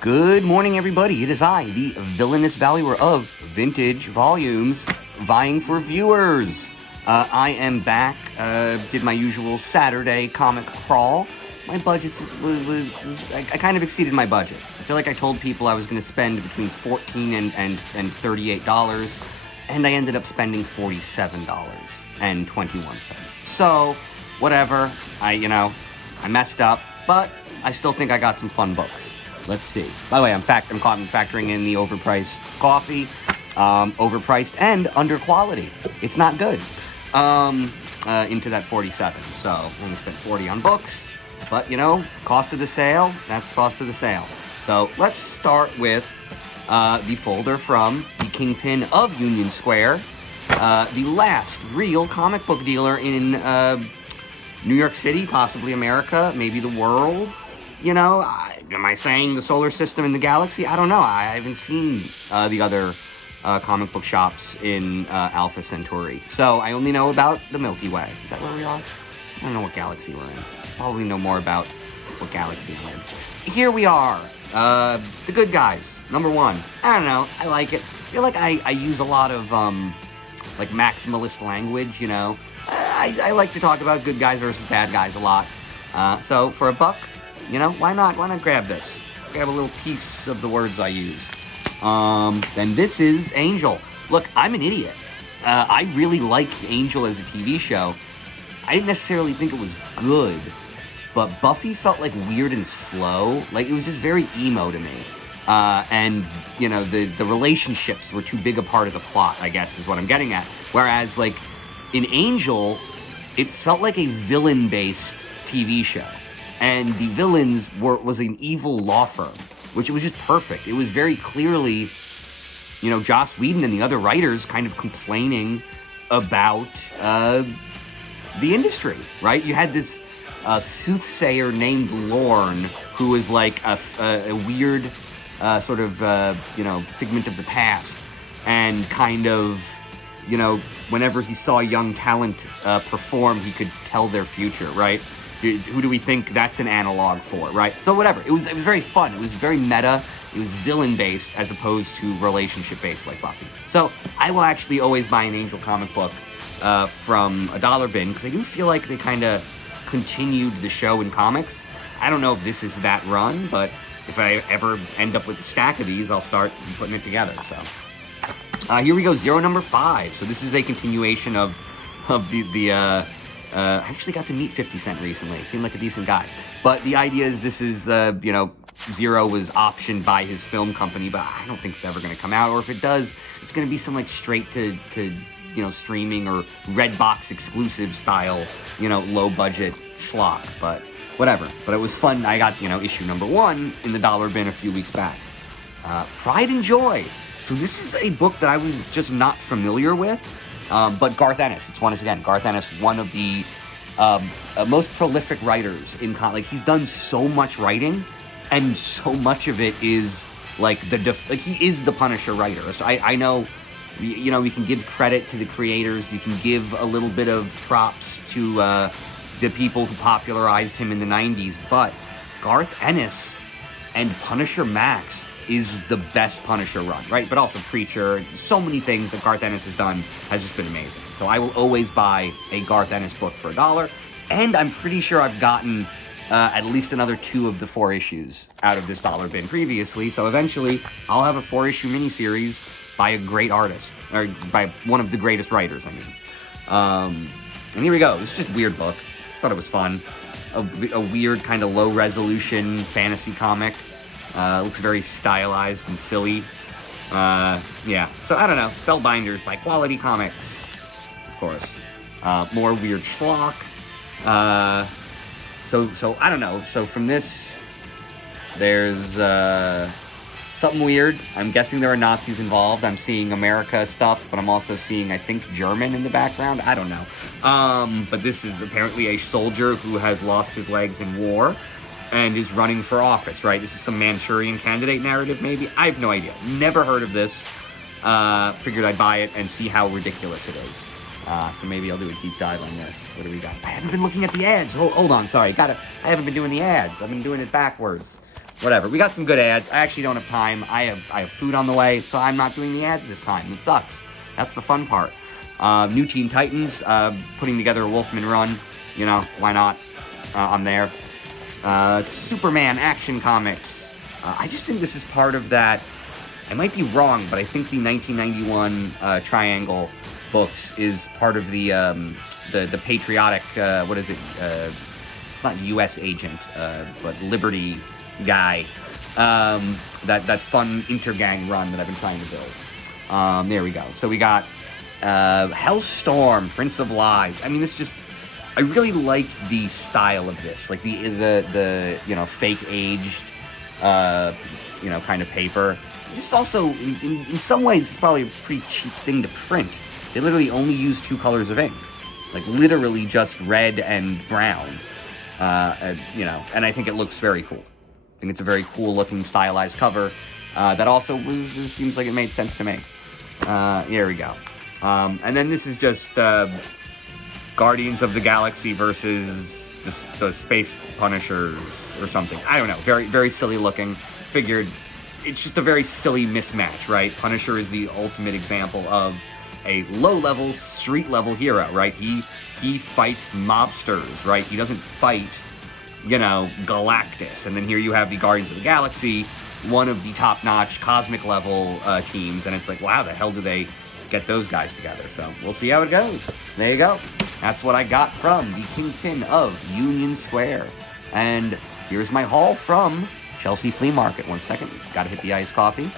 Good morning, everybody. It is I, the villainous valuer of vintage volumes, vying for viewers. I am back. Did my usual Saturday comic crawl. My budget I kind of exceeded my budget. I feel like I told people I was going to spend between $14 and $38, and I ended up spending $47.21. So, whatever. I messed up, but I still think I got some fun books. Let's see. By the way, I'm factoring in the overpriced coffee, overpriced and under quality. It's not good. Into that 47. So only spent 40 on books, but cost of the sale. That's cost of the sale. So let's start with the folder from the Kingpin of Union Square, the last real comic book dealer in New York City, possibly America, maybe the world. Am I saying the solar system and the galaxy? I don't know. I haven't seen the other comic book shops in Alpha Centauri. So I only know about the Milky Way. Is that where we are? I don't know what galaxy we're in. I probably know more about what galaxy I'm in. Here we are. The Good Guys, number 1. I don't know. I like it. I feel like I use a lot of like maximalist language, I like to talk about good guys versus bad guys a lot. So for a buck, why not grab this? Grab a little piece of the words I use. Then this is Angel. Look, I'm an idiot. I really liked Angel as a TV show. I didn't necessarily think it was good, but Buffy felt like weird and slow. Like, it was just very emo to me. And, the relationships were too big a part of the plot, I guess, is what I'm getting at. Whereas, like, in Angel, it felt like a villain-based TV show. And the villains was an evil law firm, which was just perfect. It was very clearly, Joss Whedon and the other writers kind of complaining about the industry, right? You had this soothsayer named Lorne, who was like a weird sort of, figment of the past, and kind of, whenever he saw young talent perform, he could tell their future, right? Who do we think that's an analog for, right? So whatever. It was very fun. It was very meta. It was villain-based as opposed to relationship-based like Buffy. So I will actually always buy an Angel comic book from a dollar bin, because I do feel like they kind of continued the show in comics. I don't know if this is that run, but if I ever end up with a stack of these, I'll start putting it together. So here we go, Zero number 5. So this is a continuation of the I actually got to meet 50 Cent recently. Seemed like a decent guy. But the idea is this is, Zero was optioned by his film company, but I don't think it's ever going to come out. Or if it does, it's going to be some, like, straight to streaming or Redbox exclusive style, low-budget schlock. But whatever. But it was fun. I got, issue number 1 in the dollar bin a few weeks back. Pride and Joy. So this is a book that I was just not familiar with. But Garth Ennis, it's once again, Garth Ennis, one of the most prolific writers in comics. Like, he's done so much writing, and so much of it is like he is the Punisher writer. So I know, we can give credit to the creators, you can give a little bit of props to the people who popularized him in the 90s, but Garth Ennis and Punisher Max is the best Punisher run, right? But also Preacher, so many things that Garth Ennis has done has just been amazing. So I will always buy a Garth Ennis book for $1, and I'm pretty sure I've gotten at least another 2 of the 4 issues out of this dollar bin previously, so eventually I'll have a 4-issue miniseries by a great artist, or by one of the greatest writers, I mean. And here we go. It's just a weird book. I thought it was fun. A weird kind of low-resolution fantasy comic. Looks very stylized and silly. Yeah, so I don't know. Spellbinders by Quality Comics, of course. More weird schlock. So I don't know. So from this, there's something weird. I'm guessing there are Nazis involved. I'm seeing America stuff, but I'm also seeing, I think, German in the background. I don't know. But this is apparently a soldier who has lost his legs in war and is running for office, right? This is some Manchurian Candidate narrative, maybe? I have no idea. Never heard of this. Figured I'd buy it and see how ridiculous it is. So maybe I'll do a deep dive on this. What do we got? I haven't been looking at the ads. Hold on, sorry. I haven't been doing the ads. I've been doing it backwards. whatever. We got some good ads. I actually don't have time. I have food on the way, so I'm not doing the ads this time. It sucks. That's the fun part. New Teen Titans, putting together a Wolfman run. You know, why not? I'm there. Superman Action Comics. I just think this is part of that. I might be wrong, but I think the 1991 Triangle books is part of the patriotic, what is it? It's not U.S. agent, but Liberty guy. That fun intergang run that I've been trying to build. There we go. So we got Hellstorm, Prince of Lies. I mean, this just, I really like the style of this, like the you know, fake aged, you know, kind of paper. Just also, in some ways, it's probably a pretty cheap thing to print. They literally only use 2 colors of ink, like literally just red and brown. You know, and I think it looks very cool. I think it's a very cool looking stylized cover. That also seems like it made sense to me. Here we go. And then this is just Guardians of the Galaxy versus the Space Punishers or something. I don't know. Very, very silly looking. Figured it's just a very silly mismatch, right? Punisher is the ultimate example of a low-level, street-level hero, right? He fights mobsters, right? He doesn't fight, you know, Galactus. And then here you have the Guardians of the Galaxy, one of the top-notch cosmic-level teams, and it's like, wow, the hell do they get those guys together? So we'll see how it goes. There you go. That's what I got from the Kingpin of Union Square. And here's my haul from Chelsea Flea Market. 1 second. Gotta hit the iced coffee.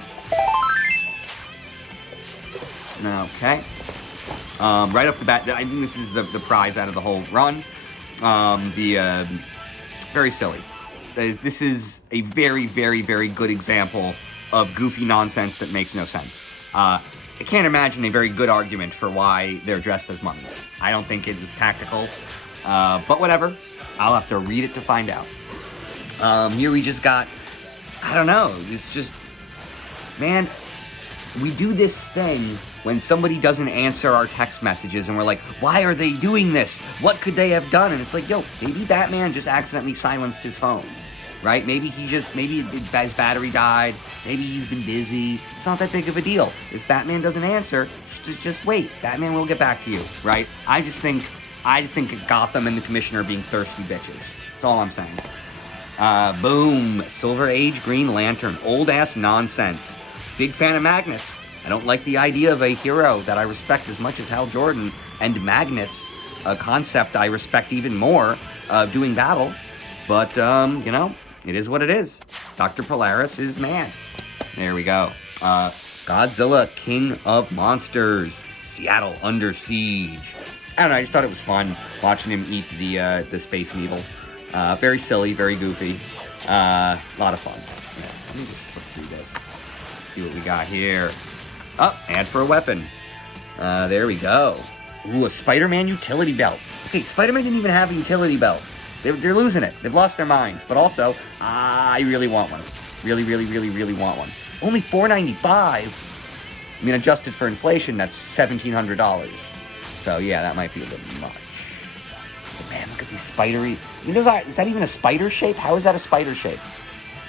Okay. Right off the bat, I think this is the prize out of the whole run. Very silly. This is a very, very, very good example of goofy nonsense that makes no sense. I can't imagine a very good argument for why they're dressed as mummies. I don't think it was tactical, but whatever. I'll have to read it to find out. Here we just got, I don't know, it's just, man, we do this thing when somebody doesn't answer our text messages and we're like, why are they doing this? What could they have done? And it's like, yo, maybe Batman just accidentally silenced his phone, right? Maybe his battery died. Maybe he's been busy. It's not that big of a deal. If Batman doesn't answer, just wait. Batman will get back to you, right? I just think Gotham and the Commissioner are being thirsty bitches. That's all I'm saying. Boom. Silver Age Green Lantern. Old-ass nonsense. Big fan of magnets. I don't like the idea of a hero that I respect as much as Hal Jordan and magnets, a concept I respect even more, doing battle. But, you know, it is what it is. Dr. Polaris is mad. There we go. Godzilla, King of Monsters. Seattle Under Siege. I don't know, I just thought it was fun watching him eat the Space Needle. Very silly, very goofy. A lot of fun. Yeah, let me just flip through this. See what we got here. Oh, ad for a weapon. There we go. Ooh, a Spider-Man utility belt. Okay, Spider-Man didn't even have a utility belt. They're losing it. They've lost their minds. But also, I really want one. Really, really, really, really want one. Only $4.95. I mean, adjusted for inflation, that's $1,700. So, yeah, that might be a little much. But, man, look at these spidery... You know, is that even a spider shape? How is that a spider shape?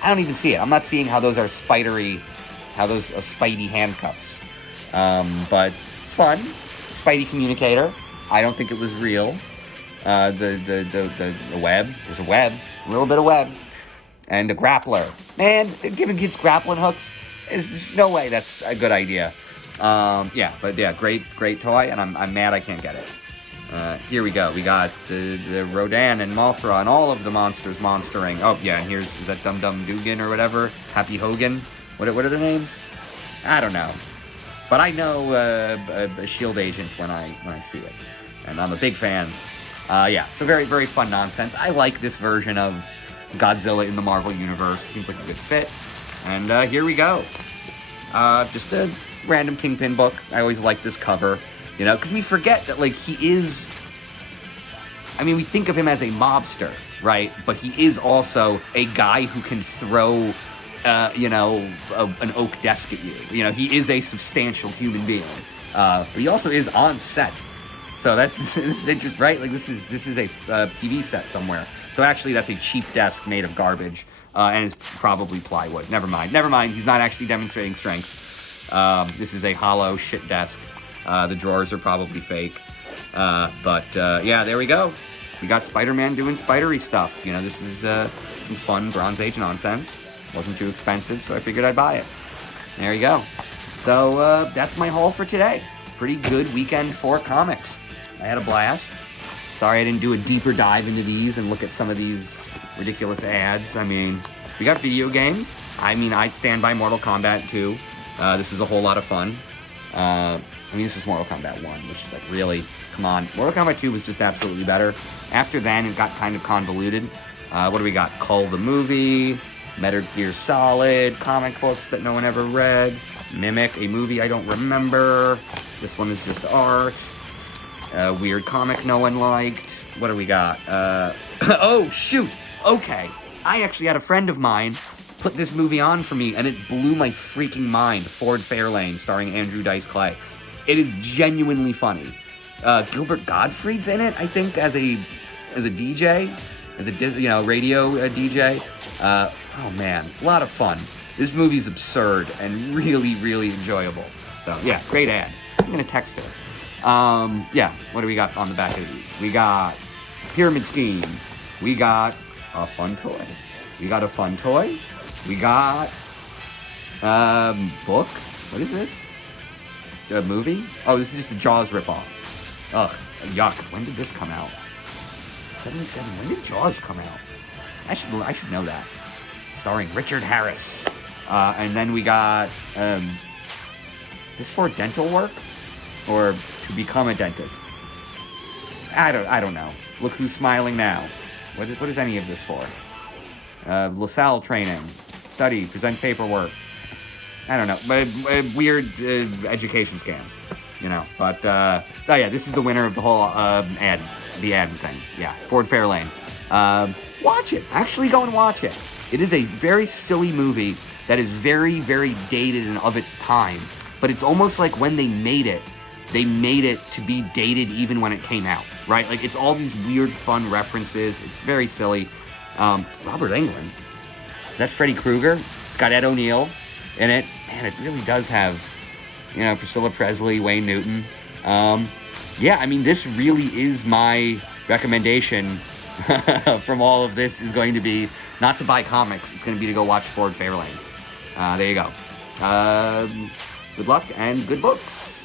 I don't even see it. I'm not seeing how those are spidery... How those Spidey handcuffs. But it's fun. Spidey communicator. I don't think it was real. The web. There's a web. A little bit of web. And a grappler. Man, they're giving kids grappling hooks. There's no way that's a good idea. Yeah, but yeah, great toy, and I'm mad I can't get it. Here we go. We got the Rodan and Mothra and all of the monsters monstering. Oh yeah, and is that Dum Dum Dugan or whatever? Happy Hogan. What are their names? I don't know. But I know a S.H.I.E.L.D. agent when I see it. And I'm a big fan. Yeah, so very, very fun nonsense. I like this version of Godzilla in the Marvel Universe. Seems like a good fit. And here we go. Just a random Kingpin book. I always like this cover. You know, because we forget that, like, he is... I mean, we think of him as a mobster, right? But he is also a guy who can throw... you know, an oak desk at you. You know, he is a substantial human being. But he also is on set. So this is interesting, right? Like this is a TV set somewhere. So actually, that's a cheap desk made of garbage. and it's probably plywood. Never mind. He's not actually demonstrating strength. This is a hollow shit desk. The drawers are probably fake. Yeah, there we go. We got Spider-Man doing spidery stuff. You know, this is some fun Bronze Age nonsense. Wasn't too expensive, so I figured I'd buy it. There you go. So that's my haul for today. Pretty good weekend for comics. I had a blast. Sorry I didn't do a deeper dive into these and look at some of these ridiculous ads. I mean, we got video games. I mean, I stand by Mortal Kombat 2. This was a whole lot of fun. This was Mortal Kombat 1, which, like, really, come on. Mortal Kombat 2 was just absolutely better. After then, it got kind of convoluted. What do we got? Cull the movie, Metal Gear Solid, comic books that no one ever read, Mimic, a movie I don't remember. This one is just art. Weird comic no one liked. What do we got? Oh, shoot! Okay. I actually had a friend of mine put this movie on for me, and it blew my freaking mind. Ford Fairlane, starring Andrew Dice Clay. It is genuinely funny. Gilbert Gottfried's in it, I think, as a DJ, as a radio DJ. Oh man, a lot of fun. This movie's absurd and really, really enjoyable. So yeah, great ad. I'm gonna text her. Yeah, what do we got on the back of these? We got Pyramid Scheme. We got a fun toy. We got book. What is this? A movie? Oh, this is just a Jaws ripoff. Ugh, yuck. When did this come out? 77. When did Jaws come out? I should know that. Starring Richard Harris. And then we got, is this for dental work? Or to become a dentist? I don't know. Look who's smiling now. What is any of this for? LaSalle training. Study. Present paperwork. I don't know. Weird education scams. You know. But, oh yeah, this is the winner of the whole the ad thing. Yeah, Ford Fairlane. Watch it. Actually go and watch it. It is a very silly movie that is very, very dated and of its time. But it's almost like when they made it to be dated even when it came out, right? Like, it's all these weird, fun references. It's very silly. Robert Englund. Is that Freddy Krueger? It's got Ed O'Neill in it. Man, it really does have, Priscilla Presley, Wayne Newton. Yeah, I mean, this really is my recommendation from all of this is going to be not to buy comics. It's going to be to go watch Ford Fairlane. There you go. Good luck and good books.